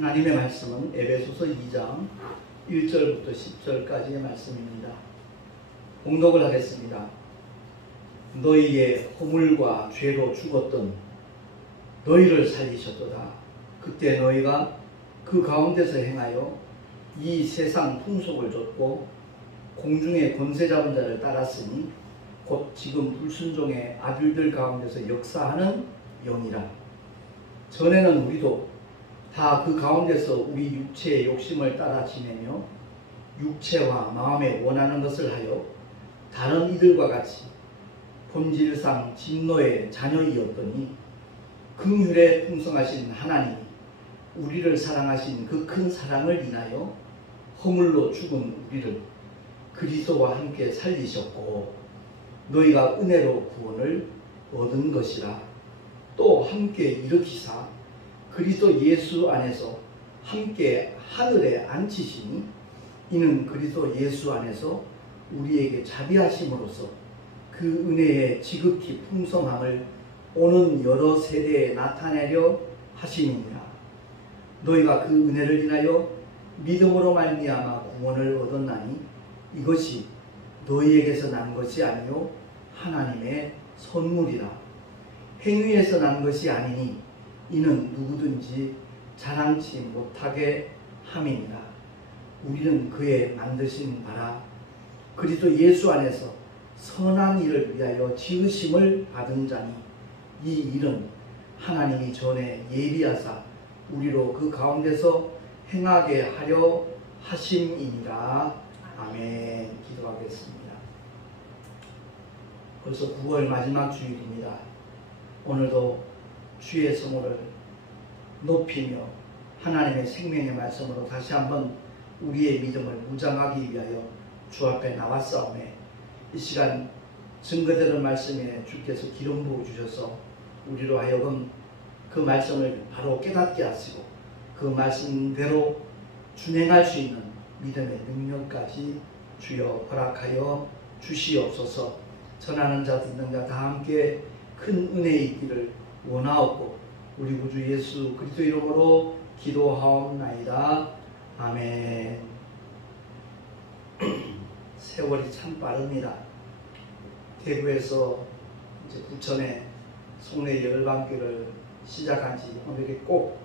하나님의 말씀은 에베소서 2장 1절부터 10절까지의 말씀입니다. 봉독을 하겠습니다. 너희의 허물과 죄로 죽었던 너희를 살리셨도다. 그때 너희가 그 가운데서 행하여 이 세상 풍속을 좇고 공중의 권세 잡은 자를 따랐으니 곧 지금 불순종의 아들들 가운데서 역사하는 영이라. 전에는 우리도 다 그 가운데서 우리 육체의 욕심을 따라 지내며 육체와 마음에 원하는 것을 하여 다른 이들과 같이 본질상 진노의 자녀이었더니 긍휼에 풍성하신 하나님이 우리를 사랑하신 그 큰 사랑을 인하여 허물로 죽은 우리를 그리스도와 함께 살리셨고 너희가 은혜로 구원을 얻은 것이라. 또 함께 일으키사 그리스도 예수 안에서 함께 하늘에 앉히시니 이는 그리스도 예수 안에서 우리에게 자비하심으로써 그 은혜의 지극히 풍성함을 오는 여러 세대에 나타내려 하심이니라. 너희가 그 은혜를 인하여 믿음으로 말미암아 구원을 얻었나니 이것이 너희에게서 난 것이 아니요 하나님의 선물이라. 행위에서 난 것이 아니니 이는 누구든지 자랑치 못하게 함이니라. 우리는 그의 만드신 바라 그리스도 예수 안에서 선한 일을 위하여 지으심을 받은 자니 이 일은 하나님이 전에 예비하사 우리로 그 가운데서 행하게 하려 하심이니라. 아멘. 기도하겠습니다. 벌써 9월 마지막 주일입니다. 오늘도 주의 성호를 높이며 하나님의 생명의 말씀으로 다시 한번 우리의 믿음을 무장하기 위하여 주 앞에 나왔사오매 이 시간 증거되는 말씀에 주께서 기름 부어 주셔서 우리로 하여금 그 말씀을 바로 깨닫게 하시고 그 말씀대로 준행할 수 있는 믿음의 능력까지 주여 허락하여 주시옵소서. 전하는 자 듣는 자 다 함께 큰 은혜 있기를 원하옵고 우리 구주 예수 그리스도 이름으로 기도하옵나이다. 아멘. 세월이 참 빠릅니다. 대구에서 이제 부천에 송내 열방교를 시작한 지 오늘이 꼭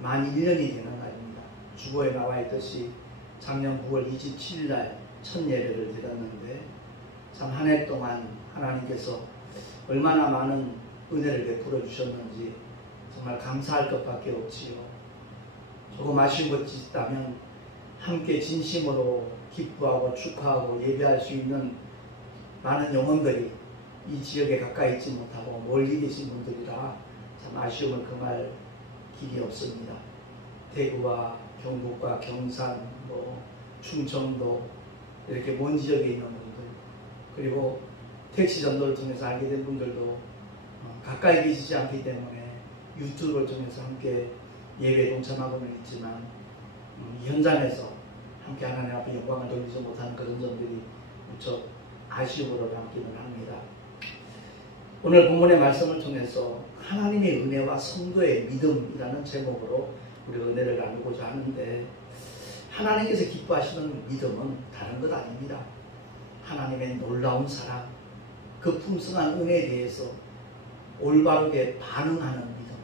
만 1년이 되는 날입니다. 주보에 나와 있듯이 작년 9월 27일 날 첫 예배를 드렸는데 참 한 해 동안 하나님께서 얼마나 많은 은혜를 베풀어 주셨는지 정말 감사할 것밖에 없지요. 조금 아쉬운 것이 있다면 함께 진심으로 기뻐하고 축하하고 예배할 수 있는 많은 영혼들이 이 지역에 가까이 있지 못하고 멀리 계신 분들이라 참 아쉬움을 금할 길이 없습니다. 대구와 경북과 경산, 충청도 이렇게 먼 지역에 있는 분들 그리고 택시 전도를 통해서 알게 된 분들도 가까이 계시지 않기 때문에 유튜브를 통해서 함께 예배에 동참하고는 있지만 현장에서 함께 하나님 앞에 영광을 돌리지 못하는 그런 점들이 무척 아쉬움으로 남기는 합니다. 오늘 본문의 말씀을 통해서 하나님의 은혜와 성도의 믿음이라는 제목으로 우리 은혜를 나누고자 하는데 하나님께서 기뻐하시는 믿음은 다른 것 아닙니다. 하나님의 놀라운 사랑, 그 풍성한 은혜에 대해서 올바르게 반응하는 믿음,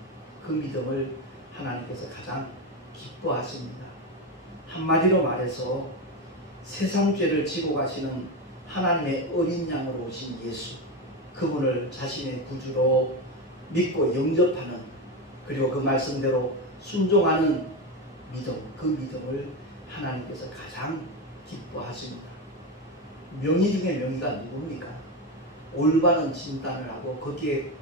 그 믿음을 하나님께서 가장 기뻐하십니다. 한마디로 말해서 세상 죄를 지고 가시는 하나님의 어린 양으로 오신 예수, 그분을 자신의 구주로 믿고 영접하는 그리고 그 말씀대로 순종하는 믿음, 그 믿음을 하나님께서 가장 기뻐하십니다. 명의 중에 명의가 누굽니까? 올바른 진단을 하고 거기에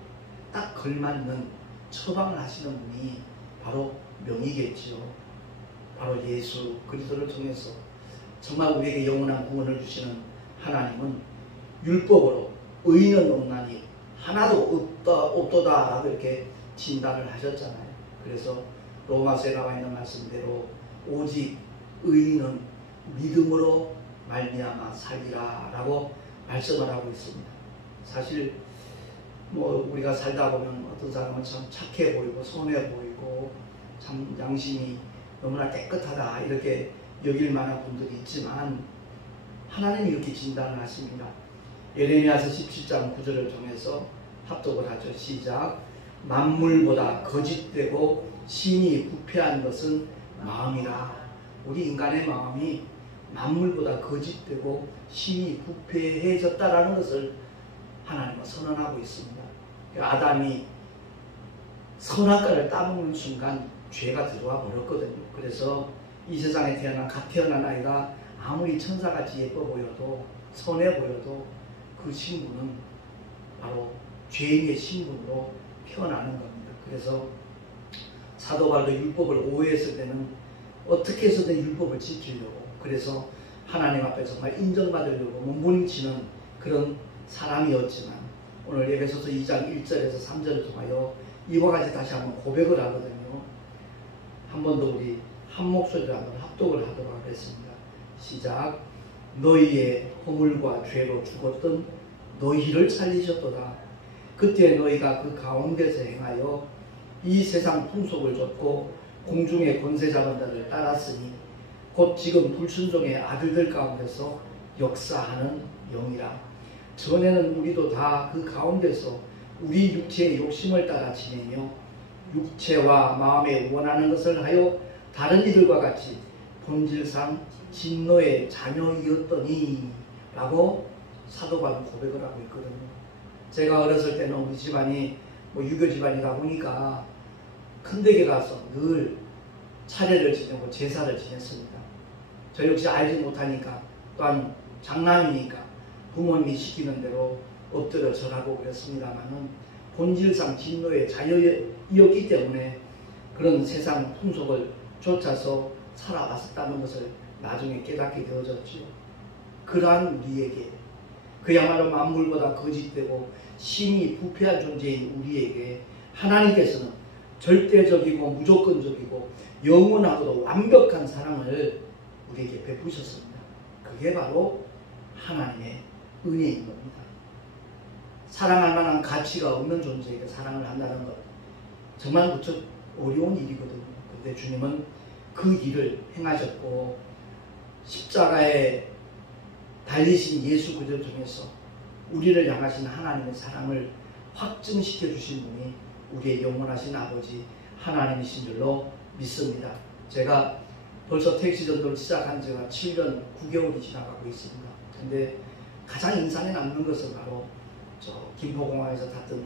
딱 걸맞는 처방을 하시는 분이 바로 명의겠지요. 바로 예수 그리스도를 통해서 정말 우리에게 영원한 구원을 주시는 하나님은 율법으로 의인은 없나니 하나도 없도다 라고 이렇게 진단을 하셨잖아요. 그래서 로마서에 나와 있는 말씀대로 오직 의인은 믿음으로 말미암아 살리라 라고 말씀을 하고 있습니다. 사실 우리가 살다 보면 어떤 사람은 참 착해 보이고 선해 보이고 참 양심이 너무나 깨끗하다 이렇게 여길 만한 분들이 있지만 하나님이 이렇게 진단을 하십니다. 예레미야서 17장 9절을 통해서 합독을 하죠. 시작. 만물보다 거짓되고 심히 부패한 것은 마음이라. 우리 인간의 마음이 만물보다 거짓되고 심히 부패해졌다라는 것을 하나님은 선언하고 있습니다. 아담이 선악과를 따먹는 순간 죄가 들어와 버렸거든요. 그래서 이 세상에 갓 태어난 아이가 아무리 천사같이 예뻐 보여도 선해 보여도 그 신분은 바로 죄인의 신분으로 태어나는 겁니다. 그래서 사도 바울도 율법을 오해했을 때는 어떻게 해서든 율법을 지키려고, 그래서 하나님 앞에 정말 인정받으려고 몸부림치는 그런 사람이었지만 오늘 에베소서 2장 1절에서 3절을 통하여 이와 같이 다시 한번 고백을 하거든요. 한 번 더 우리 한 목소리로 한번 합독을 하도록 하겠습니다. 시작. 너희의 허물과 죄로 죽었던 너희를 살리셨도다. 그때 너희가 그 가운데서 행하여 이 세상 풍속을 좇고 공중의 권세 잡은 자를 따랐으니 곧 지금 불순종의 아들들 가운데서 역사하는 영이라. 전에는 우리도 다 그 가운데서 우리 육체의 욕심을 따라 지내며 육체와 마음에 원하는 것을 하여 다른 이들과 같이 본질상 진노의 자녀이었더니 라고 사도 바울은 고백을 하고 있거든요. 제가 어렸을 때는 우리 집안이 유교 집안이다 보니까 큰 댁에 가서 늘 차례를 지내고 제사를 지냈습니다. 저 역시 알지 못하니까 또한 장남이니까 부모님이 시키는 대로 엎드려 절하고 그랬습니다만은 본질상 진노의 자녀이었기 때문에 그런 세상 풍속을 쫓아서 살아왔었다는 것을 나중에 깨닫게 되어졌죠. 그러한 우리에게, 그야말로 만물보다 거짓되고 심히 부패한 존재인 우리에게 하나님께서는 절대적이고 무조건적이고 영원하고도 완벽한 사랑을 우리에게 베푸셨습니다. 그게 바로 하나님의 은혜인 겁니다. 사랑할 만한 가치가 없는 존재에게 사랑을 한다는 것 정말 무척 어려운 일이거든요. 그런데 주님은 그 일을 행하셨고 십자가에 달리신 예수 그리스도 통해서 우리를 향하신 하나님의 사랑을 확증시켜 주신 분이 우리의 영원하신 아버지 하나님이신 줄로 믿습니다. 제가 벌써 택시 전도를 시작한 지가 7년 9개월이 지나가고 있습니다. 근데 가장 인상에 남는 것은 바로 저 김포공항에서 탔던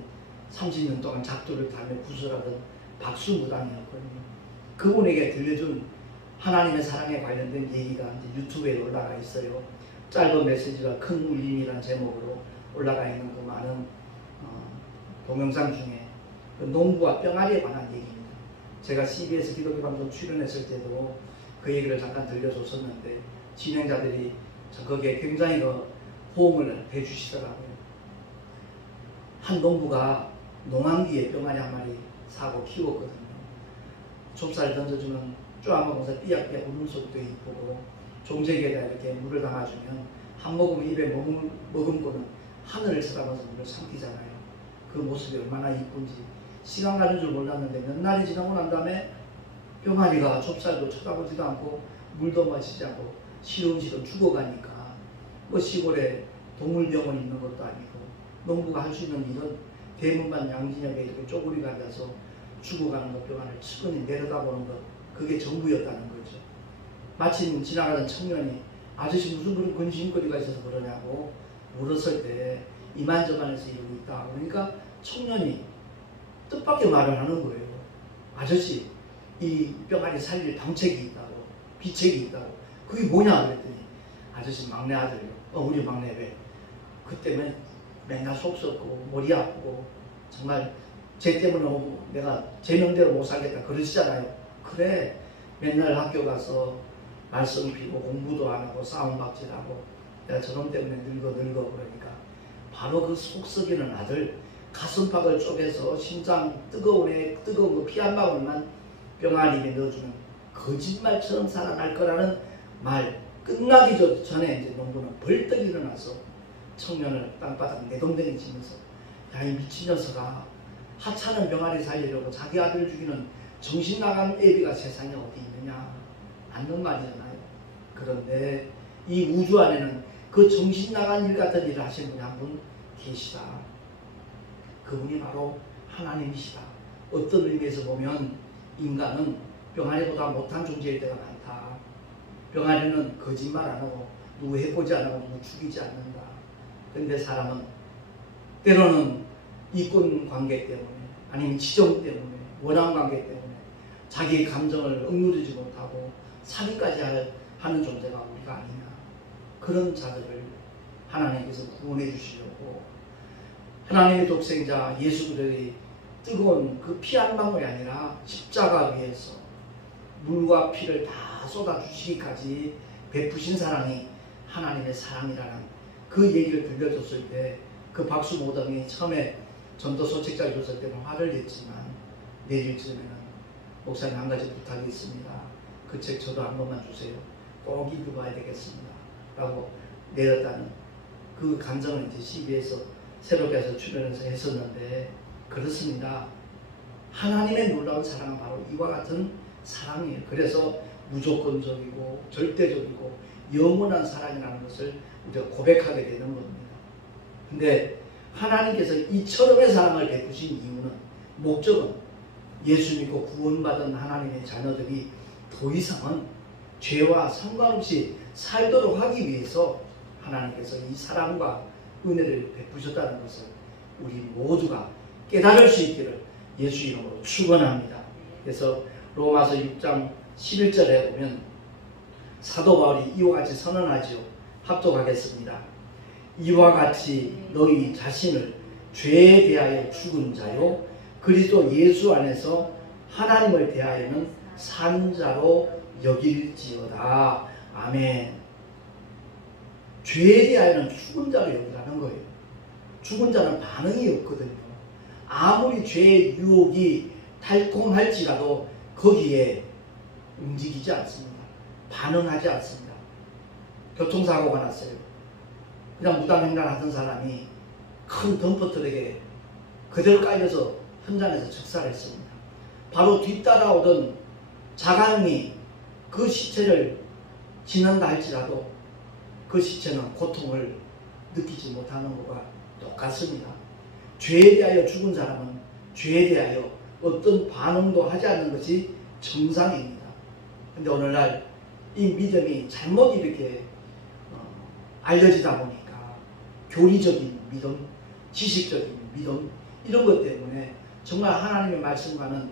30년 동안 작두를 타며 구슬하던 박수무당이었거든요. 그분에게 들려준 하나님의 사랑에 관련된 얘기가 이제 유튜브에 올라가 있어요. 짧은 메시지가 큰 울림이라는 제목으로 올라가 있는 그 많은 동영상 중에 그 농부와 병아리에 관한 얘기입니다. 제가 CBS 기독교 방송 출연했을 때도 그 얘기를 잠깐 들려줬었는데 진행자들이 거기에 굉장히 호응을 해주시더라고요. 한 농부가 농한기에 병아리 한 마리 사고 키웠거든요. 좁쌀 던져주면 쪼아먹어서 삐약삐약 우는 소리도 이쁘고 종제기에다 이렇게 물을 담아주면 한 모금 입에 머금고는 하늘을 쳐다봐서 물을 삼키잖아요. 그 모습이 얼마나 이쁜지 시간 가는 줄 몰랐는데 몇 날이 지나고 난 다음에 병아리가 좁쌀도 쳐다보지도 않고 물도 마시지 않고 시름시름 죽어가니까 시골에 동물병원 있는 것도 아니고 농부가 할 수 있는 일은 대문반 양진역에 이렇게 쪼그리고 앉아서 죽어가는 것 병아리를 측은히 내려다보는 것, 그게 전부였다는 거죠. 마침 지나가던 청년이 아저씨 무슨 그런 근심거리가 있어서 그러냐고 물었을 때 이만저만해서 이러고 있다. 그러니까 청년이 뜻밖의 말을 하는 거예요. 아저씨 이 병아리 살릴 방책이 있다고, 비책이 있다고. 그게 뭐냐 그랬더니 아저씨 막내 아들요. 우리 막내 왜? 그때 맨날 속 썩고 머리 아프고 정말 쟤 때문에 내가 제 명대로 못 살겠다 그러시잖아요. 그래 맨날 학교 가서 말씀 피고 공부도 안 하고 싸움박질하고 내가 저놈 때문에 늙어 그러니까 바로 그 속 썩이는 아들 가슴팍을 쪼개서 심장 뜨거운 거 피 한 방울만 병아리에 넣어주면 거짓말처럼 살아날 거라는 말 끝나기 전에 이제 농부는 벌떡 일어나서 청년을 땅바닥 내동댕이 치면서 야 이 미친 녀석아 하찮은 병아리 살리려고 자기 아들 죽이는 정신 나간 애비가 세상에 어디 있느냐? 맞는 말이잖아요. 그런데 이 우주 안에는 그 정신 나간 일 같은 일을 하시는 분이 한 분 계시다. 그분이 바로 하나님이시다. 어떤 의미에서 보면 인간은 병아리보다 못한 존재일 때가 많다. 병아리는 거짓말 안 하고 누구 해보지 않고 누구 죽이지 않는다. 그런데 사람은 때로는 이권 관계 때문에 아니면 지정 때문에 원한 관계 때문에 자기의 감정을 억누르지 못하고 살인까지 하는 존재가 우리가 아니냐. 그런 자들을 하나님께서 구원해 주시려고 하나님의 독생자 예수 그리스도의 뜨거운 그 피 한 방울이 아니라 십자가 위에서 물과 피를 다 쏟아주시기까지 베푸신 사랑이 하나님의 사랑이라는 그 얘기를 들려줬을 때 그 박수 모당이 처음에 전도 소책자를 줬을 때는 화를 냈지만 내일 쯤에는 목사님 한 가지 부탁이 있습니다. 그 책 저도 한 번만 주세요. 꼭 읽어봐야 되겠습니다. 라고 내렸다는 그 감정을 이제 CB에서 새롭게 해서 출연해서 했었는데 그렇습니다. 하나님의 놀라운 사랑은 바로 이와 같은 사랑이에요. 그래서 무조건적이고 절대적이고 영원한 사랑이라는 것을 우리가 고백하게 되는 겁니다. 근데 하나님께서 이처럼의 사랑을 베푸신 이유는 목적은 예수 믿고 구원받은 하나님의 자녀들이 더 이상은 죄와 상관없이 살도록 하기 위해서 하나님께서 이 사랑과 은혜를 베푸셨다는 것을 우리 모두가 깨달을 수 있기를 예수 이름으로 축원합니다. 그래서 로마서 6장 11절에 보면 사도 바울이 이와 같이 선언하지요. 합독하겠습니다. 이와 같이 너희 자신을 죄에 대하여 죽은 자요 그리스도 예수 안에서 하나님을 대하여는 산 자로 여길지어다. 아멘. 죄에 대하여는 죽은 자로 여기라는 거예요. 죽은 자는 반응이 없거든요. 아무리 죄의 유혹이 달콤할지라도 거기에 움직이지 않습니다. 반응하지 않습니다. 교통사고가 났어요. 그냥 무단횡단하던 사람이 큰 덤퍼트럭에 그대로 깔려서 현장에서 즉사했습니다. 바로 뒤따라오던 자가용이 그 시체를 지난다 할지라도 그 시체는 고통을 느끼지 못하는 것과 똑같습니다. 죄에 대하여 죽은 사람은 죄에 대하여 어떤 반응도 하지 않는 것이 정상입니다. 근데 오늘날 이 믿음이 잘못 이렇게 알려지다 보니까 교리적인 믿음, 지식적인 믿음 이런 것 때문에 정말 하나님의 말씀과는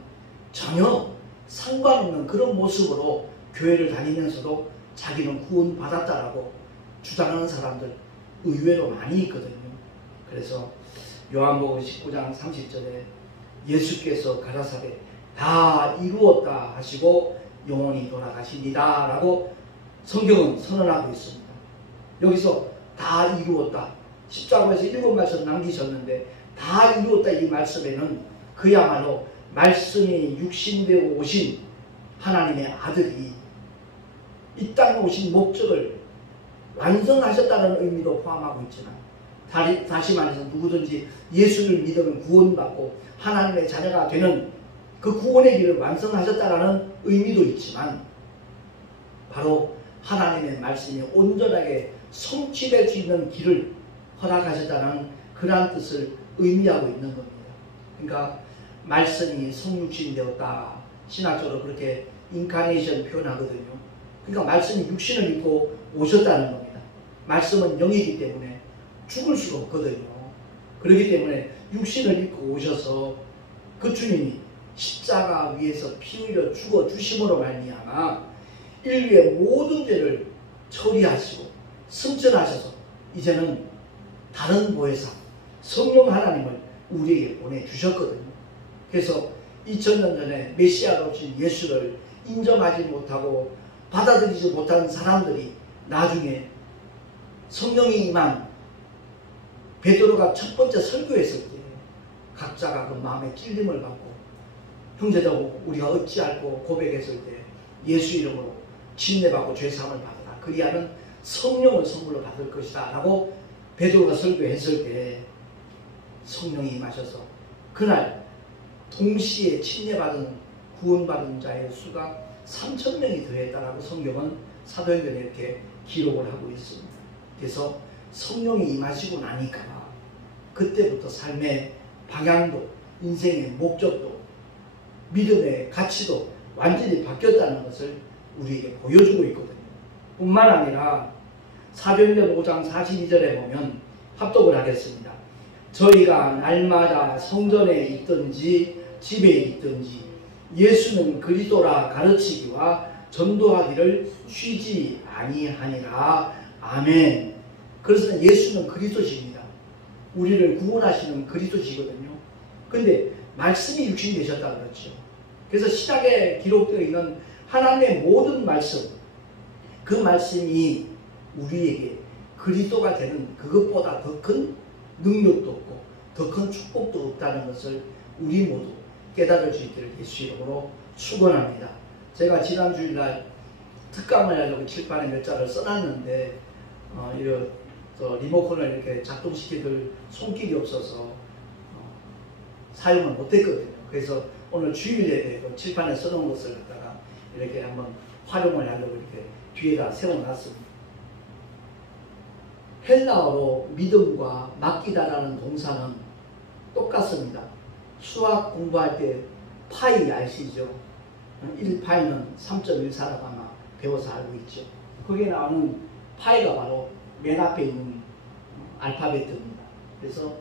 전혀 상관없는 그런 모습으로 교회를 다니면서도 자기는 구원받았다라고 주장하는 사람들 의외로 많이 있거든요. 그래서 요한복음 19장 30절에 예수께서 가라사대 다 이루었다 하시고 영원히 돌아가시리라 라고 성경은 선언하고 있습니다. 여기서 다 이루었다. 십자가에서 7말씀 남기셨는데 다 이루었다 이 말씀에는 그야말로 말씀이 육신되어 오신 하나님의 아들이 이 땅에 오신 목적을 완성하셨다는 의미로 포함하고 있지만 다시 말해서 누구든지 예수를 믿으면 구원받고 하나님의 자녀가 되는 그 구원의 길을 완성하셨다는 의미도 있지만 바로 하나님의 말씀이 온전하게 성취될 수 있는 길을 허락하셨다는 그러한 뜻을 의미하고 있는 겁니다. 그러니까 말씀이 성육신 되었다. 신학적으로 그렇게 인카네이션 표현하거든요. 그러니까 말씀이 육신을 입고 오셨다는 겁니다. 말씀은 영이기 때문에 죽을 수가 없거든요. 그렇기 때문에 육신을 입고 오셔서 그 주님이 십자가 위에서 피 흘려 죽어 주심으로 말미암아 인류의 모든 죄를 처리하시고 승천하셔서 이제는 다른 보혜사 성령 하나님을 우리에게 보내주셨거든요. 그래서 2000년 전에 메시아로 오신 예수를 인정하지 못하고 받아들이지 못한 사람들이 나중에 성령이 임한 베드로가 첫 번째 설교했을 때 각자가 그 마음의 찔림을 받고 형제들하고 우리가 어찌할꼬 고백했을 때 예수 이름으로 침례받고 죄사함을 받으라. 그리하면 성령을 선물로 받을 것이다 라고 베드로가 설교했을 때 성령이 임하셔서 그날 동시에 침례받은 구원받은 자의 수가 3,000명이 더했다라고 성경은 사도행전에 이렇게 기록을 하고 있습니다. 그래서 성령이 임하시고 나니까 그때부터 삶의 방향도 인생의 목적도 믿음의 가치도 완전히 바뀌었다는 것을 우리에게 보여주고 있거든요. 뿐만 아니라 사도행전 5장 42절에 보면 합독을 하겠습니다. 저희가 날마다 성전에 있든지 집에 있든지 예수는 그리스도라 가르치기와 전도하기를 쉬지 아니하니라. 아멘. 그래서 예수는 그리스도십니다. 우리를 구원하시는 그리스도시거든요. 근데 말씀이 육신이 되셨다 그랬죠. 그래서 시작에 기록되어 있는 하나님의 모든 말씀, 그 말씀이 우리에게 그리스도가 되는 그것보다 더 큰 능력도 없고 더 큰 축복도 없다는 것을 우리 모두 깨달을 수 있기를 예수 이름으로 축원합니다. 제가 지난 주일날 특강을 하려고 칠판에 몇 자를 써놨는데 리모컨을 이렇게 작동시키들 손길이 없어서 사용을 못했거든요. 그래서 오늘 주일에 칠판에 써놓은 것을 갖다가 이렇게 한번 활용을 하려고 이렇게 뒤에다 세워놨습니다. 헬라어로 믿음과 맡기다라는 동사는 똑같습니다. 수학 공부할 때 파이 아시죠? 1파이는 3.14라고 아마 배워서 알고 있죠. 거기에 나오는 파이가 바로 맨 앞에 있는 알파벳입니다. 그래서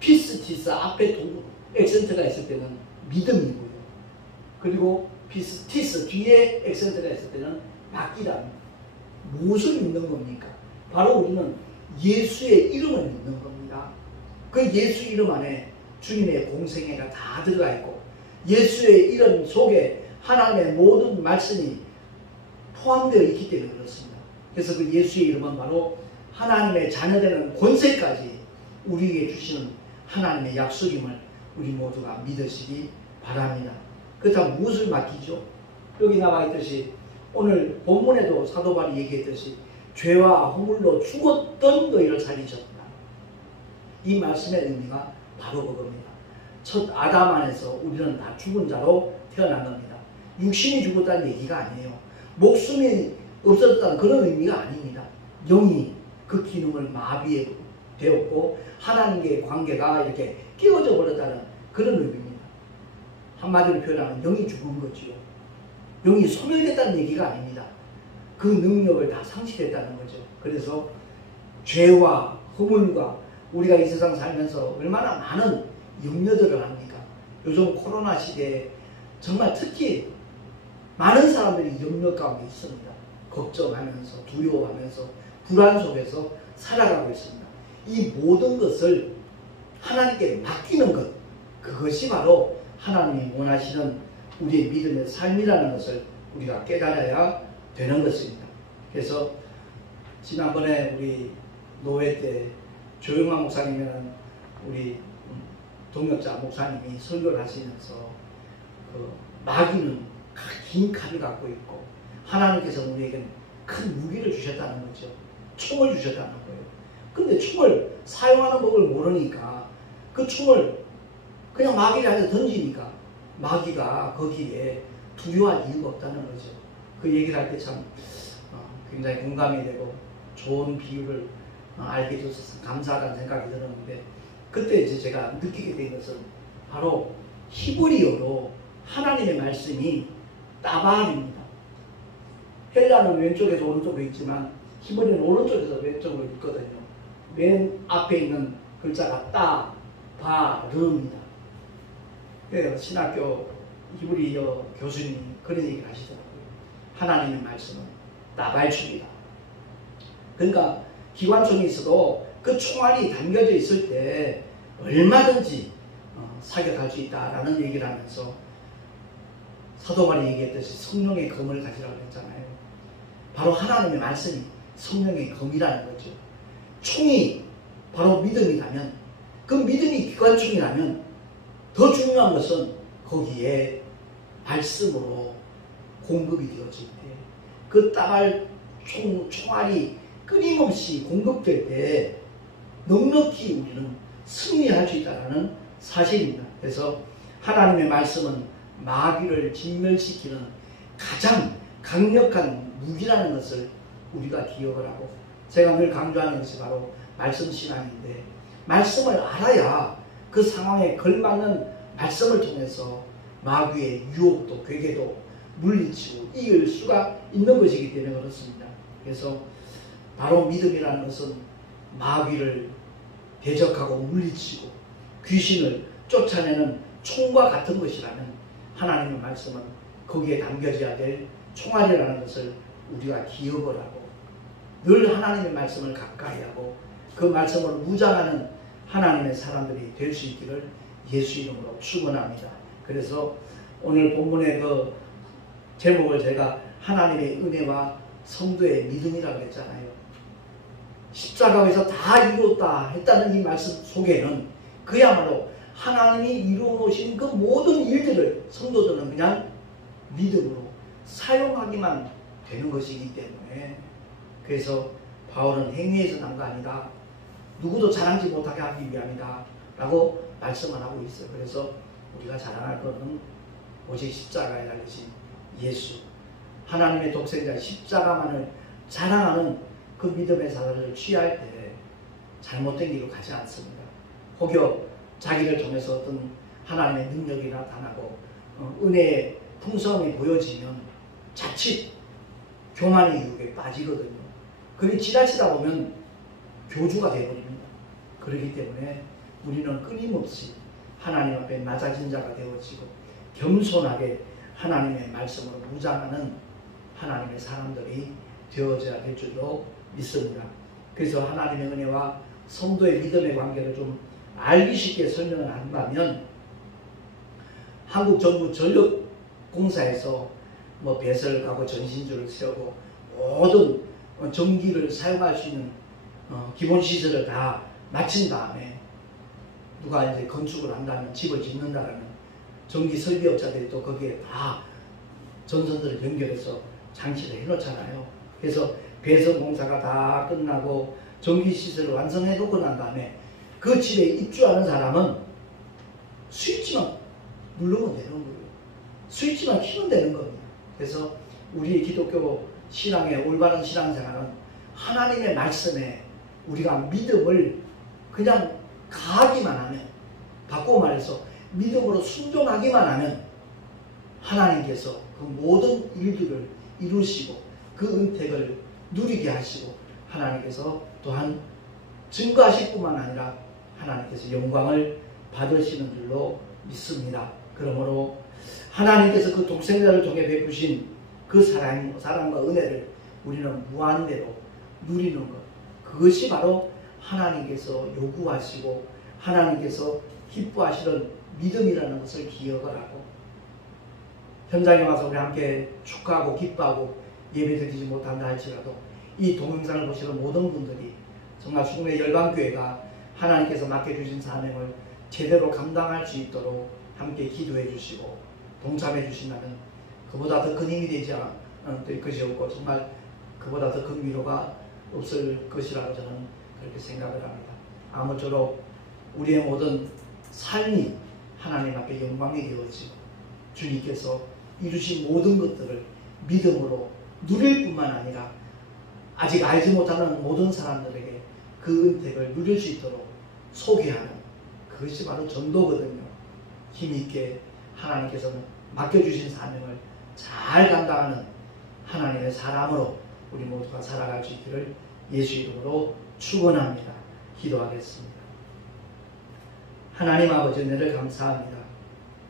피스티스 앞에 액센트가 있을 때는 믿음이고요. 그리고 피스티스 뒤에 액센트가 있을 때는 맡기다. 무엇을 믿는 겁니까? 바로 우리는 예수의 이름을 믿는 겁니다. 그 예수 이름 안에 주님의 공생애가 다 들어가 있고 예수의 이름 속에 하나님의 모든 말씀이 포함되어 있기 때문에 그렇습니다. 그래서 그 예수의 이름은 바로 하나님의 자녀되는 권세까지 우리에게 주시는 하나님의 약속임을 우리 모두가 믿으시기 바랍니다. 그렇다면 무엇을 맡기죠? 여기 나와 있듯이 오늘 본문에도 사도 바울이 얘기했듯이 죄와 허물로 죽었던 너희를 살리셨다. 이 말씀의 의미가 바로 그겁니다. 첫 아담 안에서 우리는 다 죽은 자로 태어난 겁니다. 육신이 죽었다는 얘기가 아니에요. 목숨이 없어졌다는 그런 의미가 아닙니다. 영이 그 기능을 마비되었고 하나님과의 관계가 이렇게 깨어져 버렸다는 그런 의미입니다. 한마디로 표현하면 영이 죽은 거지요. 영이 소멸됐다는 얘기가 아닙니다. 그 능력을 다 상실했다는 거죠. 그래서 죄와 허물과 우리가 이 세상 살면서 얼마나 많은 염려들을 합니까? 요즘 코로나 시대에 정말 특히 많은 사람들이 염려 가운데 있습니다. 걱정하면서 두려워하면서 불안 속에서 살아가고 있습니다. 이 모든 것을 하나님께 맡기는 것, 그것이 바로 하나님이 원하시는 우리의 믿음의 삶이라는 것을 우리가 깨달아야 되는 것입니다. 그래서 지난번에 우리 노회 때 조영환 목사님이라는 우리 동역자 목사님이 설교를 하시면서 그 마귀는 긴 칼을 갖고 있고 하나님께서 우리에게 큰 무기를 주셨다는 거죠. 총을 주셨다는 거예요. 근데 총을 사용하는 법을 모르니까 그 총을 그냥 마귀한테 던지니까 마귀가 거기에 두려워할 이유가 없다는 거죠. 그 얘기를 할 때 참 굉장히 공감이 되고 좋은 비유를 알게 해줘서 감사하다는 생각이 들었는데 그때 이제 제가 느끼게 된 것은 바로 히브리어로 하나님의 말씀이 따발입니다. 헬라는 왼쪽에서 오른쪽으로 있지만 히브리는 오른쪽에서 왼쪽으로 있거든요. 맨 앞에 있는 글자가 따바르입니다. 그래서 신학교 히브리어 교수님이 그런 얘기를 하시더라고요. 하나님의 말씀은 따발춥니다. 그러니까 기관총이 있어도 그 총알이 담겨져 있을 때 얼마든지 사격할 수 있다라는 얘기를 하면서 사도 바울이 얘기했듯이 성령의 검을 가지라고 했잖아요. 바로 하나님의 말씀이 성령의 검이라는 거죠. 총이 바로 믿음이라면 그 믿음이 기관총이라면 더 중요한 것은 거기에 말씀으로 공급이 되어질 때 그 따발 총알이 끊임없이 공급될 때 넉넉히 우리는 승리할 수 있다는 사실입니다. 그래서 하나님의 말씀은 마귀를 진멸시키는 가장 강력한 무기라는 것을 우리가 기억을 하고, 제가 늘 강조하는 것이 바로 말씀 신앙인데, 말씀을 알아야 그 상황에 걸맞는 말씀을 통해서 마귀의 유혹도 괴계도 물리치고 이길 수가 있는 것이기 때문에 그렇습니다. 그래서 바로 믿음이라는 것은 마귀를 대적하고 물리치고 귀신을 쫓아내는 총과 같은 것이라면, 하나님의 말씀은 거기에 담겨져야 될 총알이라는 것을 우리가 기억을 하고, 늘 하나님의 말씀을 가까이 하고 그 말씀을 무장하는 하나님의 사람들이 될 수 있기를 예수 이름으로 축원합니다. 그래서 오늘 본문의 그 제목을 제가 하나님의 은혜와 성도의 믿음이라고 했잖아요. 십자가에서 다 이루었다 했다는 이 말씀 속에는 그야말로 하나님이 이루어놓으신 그 모든 일들을 성도들은 그냥 믿음으로 사용하기만 되는 것이기 때문에, 그래서 바울은 행위에서 난 거 아니다, 누구도 자랑지 못하게 하기 위함이다 라고 말씀을 하고 있어요. 그래서 우리가 자랑할 것은 오직 십자가에 달리신 예수, 하나님의 독생자 십자가만을 자랑하는 그 믿음의 자세를 취할 때 잘못된 길로 가지 않습니다. 혹여 자기를 통해서 어떤 하나님의 능력이 나타나고 은혜의 풍성함이 보여지면 자칫 교만의 유혹에 빠지거든요. 그게 지나치다 보면 교주가 되어버립니다. 그렇기 때문에 우리는 끊임없이 하나님 앞에 낮아진 자가 되어지고 겸손하게 하나님의 말씀으로 무장하는 하나님의 사람들이 되어져야 될 줄로 믿습니다. 그래서 하나님의 은혜와 성도의 믿음의 관계를 좀 알기 쉽게 설명을 한다면, 한국 정부 전력공사에서 뭐 배설 가고 전신주를 세우고 모든 전기를 사용할 수 있는 기본 시설을 다 마친 다음에 누가 이제 건축을 한다면, 집을 짓는다면 전기 설비업자들이 또 거기에 다 전선들을 연결해서 장치를 해놓잖아요. 그래서 배선 공사가 다 끝나고 전기 시설을 완성해 놓고 난 다음에 그 집에 입주하는 사람은 스위치만 누르면 되는 거예요. 스위치만 키면 되는 겁니다. 그래서 우리의 기독교 신앙의 올바른 신앙생활은 하나님의 말씀에 우리가 믿음을 그냥 가하기만 하면, 바꾸어 말해서 믿음으로 순종하기만 하면 하나님께서 그 모든 일들을 이루시고 그 은택을 누리게 하시고, 하나님께서 또한 증거하실 뿐만 아니라 하나님께서 영광을 받으시는 줄로 믿습니다. 그러므로 하나님께서 그 독생자를 통해 베푸신 그 사랑과 은혜를 우리는 무한대로 누리는 것, 그것이 바로 하나님께서 요구하시고 하나님께서 기뻐하시는 믿음이라는 것을 기억을 하고, 현장에 와서 우리 함께 축하하고 기뻐하고 예배드리지 못한다 할지라도 이 동영상을 보시는 모든 분들이 정말 수궁의 열방교회가 하나님께서 맡겨주신 사명을 제대로 감당할 수 있도록 함께 기도해 주시고 동참해 주신다면 그보다 더 큰 힘이 되지 않을 것이 없고, 정말 그보다 더 큰 위로가 없을 것이라고 저는 그렇게 생각을 합니다. 아무쪼록 우리의 모든 삶이 하나님 앞에 영광이 되어지고 주님께서 이루신 모든 것들을 믿음으로 누릴 뿐만 아니라 아직 알지 못하는 모든 사람들에게 그 은택을 누릴 수 있도록 소개하는, 그것이 바로 전도거든요. 힘있게 하나님께서는 맡겨주신 사명을 잘 감당하는 하나님의 사람으로 우리 모두가 살아갈 수 있기를 예수 이름으로 축원합니다. 기도하겠습니다. 하나님 아버지, 은혜를 감사합니다.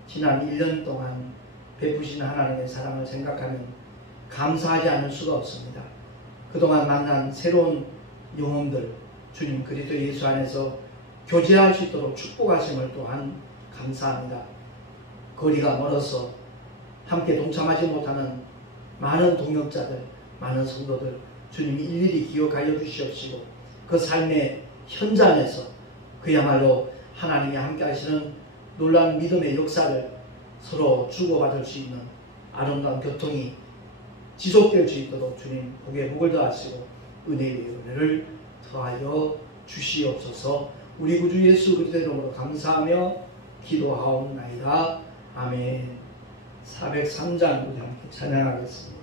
지난 1년 동안 베푸신 하나님의 사랑을 생각하면 감사하지 않을 수가 없습니다. 그동안 만난 새로운 영혼들, 주님 그리스도 예수 안에서 교제할 수 있도록 축복하심을 또한 감사합니다. 거리가 멀어서 함께 동참하지 못하는 많은 동역자들, 많은 성도들, 주님이 일일이 기억하여 주시옵시고 그 삶의 현장에서 그야말로 하나님이 함께 하시는 놀라운 믿음의 역사를 서로 주고받을 수 있는 아름다운 교통이 지속될 수 있도록 주님 복에 복을 더하시고 은혜의 은혜를 더하여 주시옵소서. 우리 구주 예수 그리스도 이름으로 감사하며 기도하옵나이다. 아멘. 403장 우리 함께 찬양하겠습니다.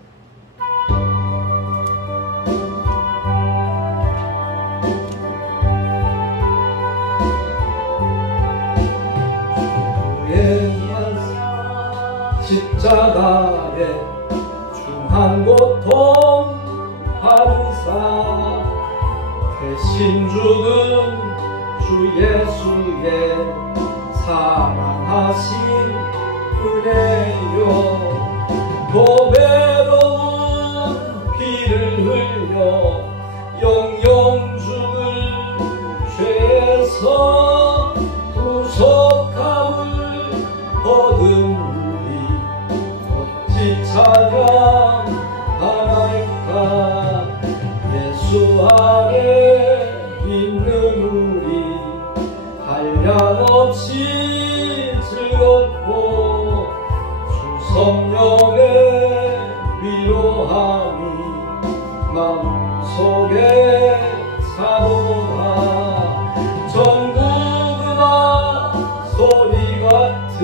십자가에 중한 고통 받으사 대신 죽은 주 예수의 사랑하신 은혜요 또 외로운 피를 흘려 영영 죽을 죄에서 구속함을 얻은 찬양 하나일까 예수 안에 있는 우리 한량없이 즐겁고 주 성령의 위로함이 마음속에 사도다 전구음악 소리 같은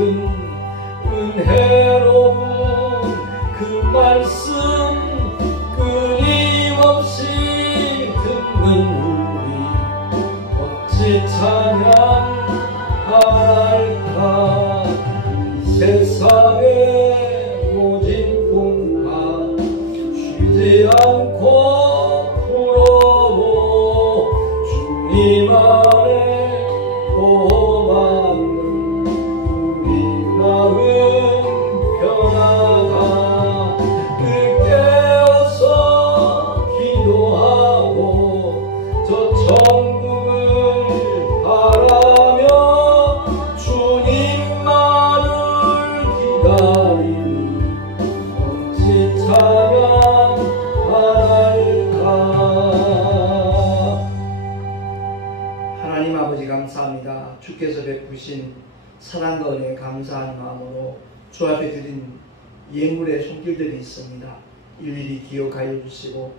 은혜로운 그 말씀 끊임없이 듣는 우리 어찌 찬양할까 이 세상에 모진 풍파 쉬지 않고 불어도 주님 안에 보호받는 우리 마음 편하다 하나님 아버지 감사합니다. 주께서 베푸신 사랑과 은혜에 감사한 마음으로 주 앞에 드린 예물의 손길들이 있습니다. 일일이 기억하여 주시고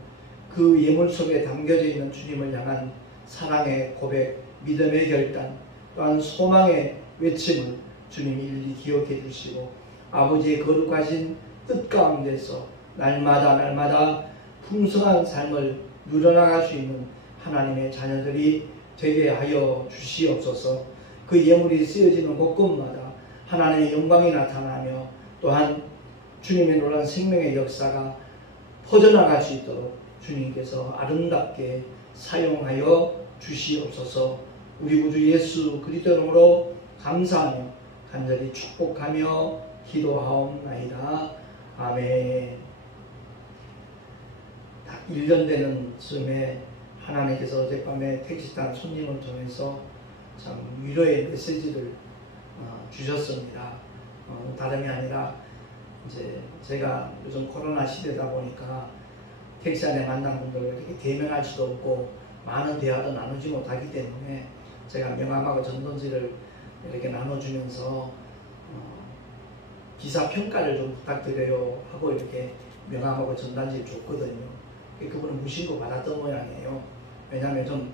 그 예물 속에 담겨져 있는 주님을 향한 사랑의 고백, 믿음의 결단, 또한 소망의 외침을 주님 일일이 기억해 주시고 아버지의 거룩하신 뜻 가운데서 날마다 풍성한 삶을 누려나갈 수 있는 하나님의 자녀들이 되게 하여 주시옵소서. 그 예물이 쓰여지는 곳곳마다 하나님의 영광이 나타나며 또한 주님의 놀라운 생명의 역사가 퍼져나갈 수 있도록 주님께서 아름답게 사용하여 주시옵소서. 우리 구주 예수 그리스도 이름으로 감사하며 간절히 축복하며 기도하옵나이다. 아멘. 딱 1년 되는 즈음에 하나님께서 어젯밤에 택시 탄 손님을 통해서 참 위로의 메시지를 주셨습니다. 다름이 아니라 이제 제가 요즘 코로나 시대다 보니까 택시 안에 만난 분들을 이렇게 대면할 수도 없고 많은 대화도 나누지 못하기 때문에 제가 명함하고 전단지를 이렇게 나눠주면서 기사 평가를 좀 부탁드려요 하고 이렇게 명함하고 전단지를 줬거든요. 그분은 무심코 받았던 모양이에요. 왜냐하면 좀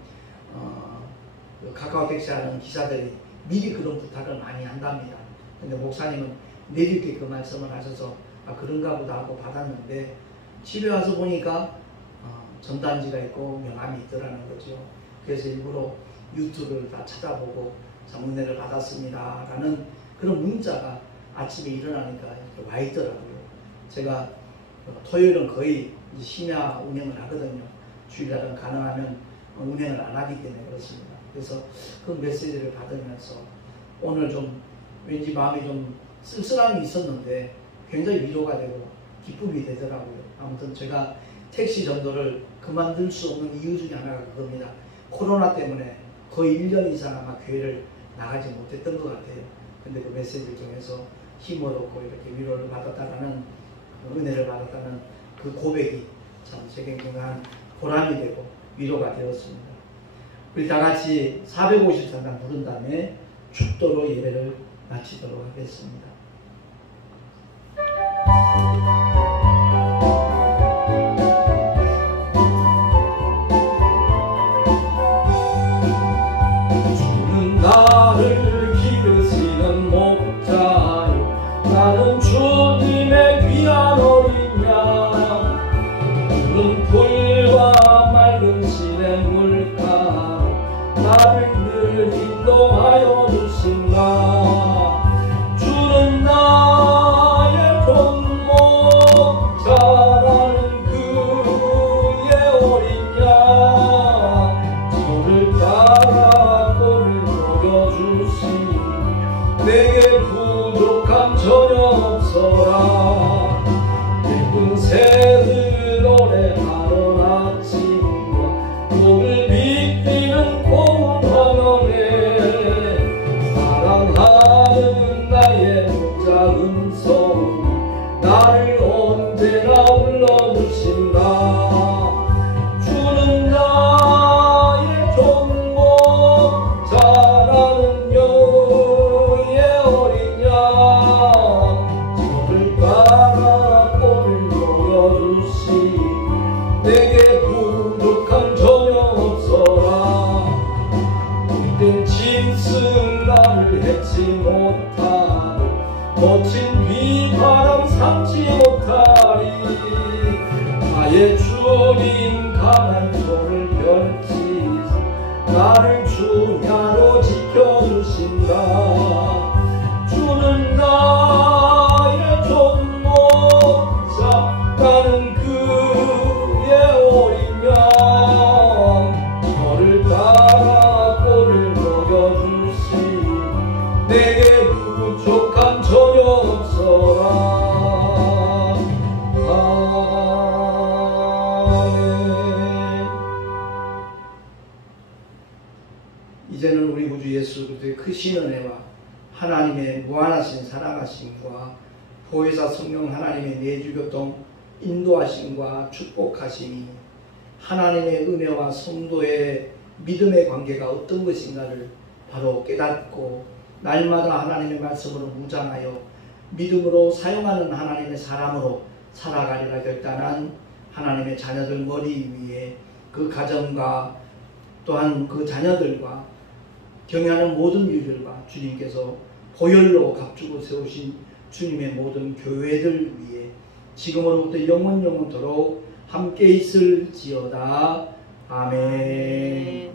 카카오 택시 하는 기사들이 미리 그런 부탁을 많이 한답니다. 근데 목사님은 내릴게 그 말씀을 하셔서 그런가 보다 하고 받았는데 집에 와서 보니까 전단지가 있고 명함이 있더라는 거죠. 그래서 일부러 유튜브를 다 찾아보고 은혜를 받았습니다 라는 그런 문자가 아침에 일어나니까 이렇게 와 있더라고요. 제가 토요일은 거의 심야 운행을 하거든요. 주일날은 가능하면 운행을 안 하기 때문에 그렇습니다. 그래서 그 메시지를 받으면서 오늘 좀 왠지 마음이 좀 쓸쓸함이 있었는데 굉장히 위로가 되고 기쁨이 되더라고요. 아무튼 제가 택시 전도를 그만둘 수 없는 이유 중에 하나가 그겁니다. 코로나 때문에 거의 1년 이상 아마 교회를 나가지 못했던 것 같아요. 근데 그 메시지를 통해서 힘을 얻고 이렇게 위로를 받았다는 은혜를 받았다는 그 고백이 참 제게 굉장한 보람이 되고 위로가 되었습니다. 우리 다 같이 453단 부른 다음에 축도로 예배를 마치도록 하겠습니다. 주는 나를 기르시는 목자요 나는 주님 나의 주님 강한 손을 펼치사 나를 주야로 지켜주신다. 주는 나의 좋은 목자 나는 그의 어린 양 저를 따라 꼴을 먹여주시니 내게 부족함 전혀 없어라. 이제는 우리 구주 예수 그리스도의 크신 은혜와 하나님의 무한하신 사랑하심과 보혜사 성령 하나님의 내주교통 인도하심과 축복하심이 하나님의 은혜와 성도의 믿음의 관계가 어떤 것인가를 바로 깨닫고 날마다 하나님의 말씀으로 무장하여 믿음으로 사용하는 하나님의 사람으로 살아가리라 결단한 하나님의 자녀들 머리 위에 그 가정과 또한 그 자녀들과 경외하는 모든 이들과 주님께서 보혈로 값주고 세우신 주님의 모든 교회들 위해 지금으로부터 영원토록 함께 있을지어다. 아멘.